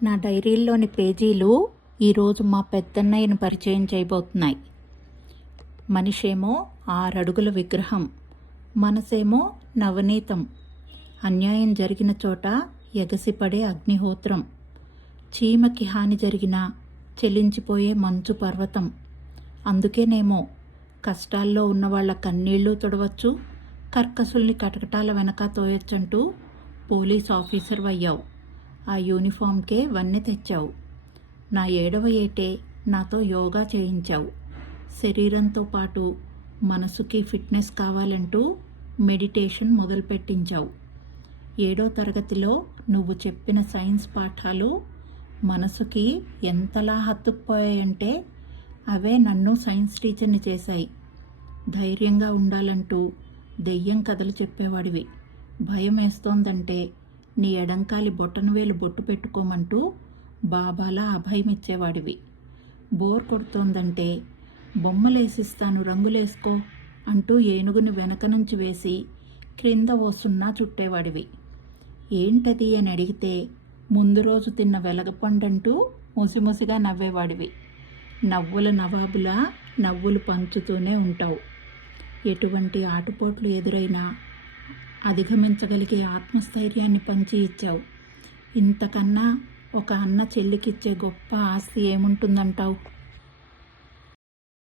నా డైరీల్లోని పేజీలు ఈరోజు మా పెద్దన్నయ్యను పరిచయం చేయబోతున్నాయి. మనిషేమో 6 అడుగుల విగ్రహం, మనసేమో నవనీతం. అన్యాయం జరిగిన చోట ఎగసిపడే అగ్నిహోత్రం. చీమకి హాని జరిగినా చెలించిపోయే మంచు పర్వతం. అందుకేనేమో కష్టాల్లో ఉన్నవాళ్ల కన్నీళ్లు తొడవచ్చు, కర్కసుల్ని కటకటాల వెనక తోయొచ్చంటూ పోలీస్ ఆఫీసర్ అయ్యావు. ఆ యూనిఫామ్కే వన్నె తెచ్చావు. నా 7వ ఏటే నాతో యోగా చేయించావు. శరీరంతో పాటు మనసుకి ఫిట్నెస్ కావాలంటూ మెడిటేషన్ మొదలుపెట్టించావు. 7వ తరగతిలో నువ్వు చెప్పిన సైన్స్ పాఠాలు మనసుకి ఎంతలా హత్తుకుపోయాయంటే అవే నన్ను సైన్స్ టీచర్ని చేశాయి. ధైర్యంగా ఉండాలంటూ దెయ్యం కథలు చెప్పేవాడివి. భయం వేస్తోందంటే నీ ఎడంకాలి బొటనవేలు బొట్టు పెట్టుకోమంటూ బాబాలా అభయమిచ్చేవాడివి. బోర్ కొడుతోందంటే బొమ్మలేసిస్తాను రంగులేసుకో అంటూ ఏనుగుని వెనక నుంచి వేసి క్రింద ఓ సున్నా చుట్టేవాడివి. ఏంటది అని అడిగితే ముందు రోజు తిన్న వెలగపండంటూ ముసిముసిగా నవ్వేవాడివి. నవ్వుల నవాబులా నవ్వులు పంచుతూనే ఉంటావు. ఎటువంటి ఆటుపోట్లు ఎదురైనా అధిగమించగలిగే ఆత్మస్థైర్యాన్ని పంచి ఇచ్చావు. ఇంతకన్నా ఒక అన్న చెల్లికిచ్చే గొప్ప ఆస్తి ఏముంటుందంటావు?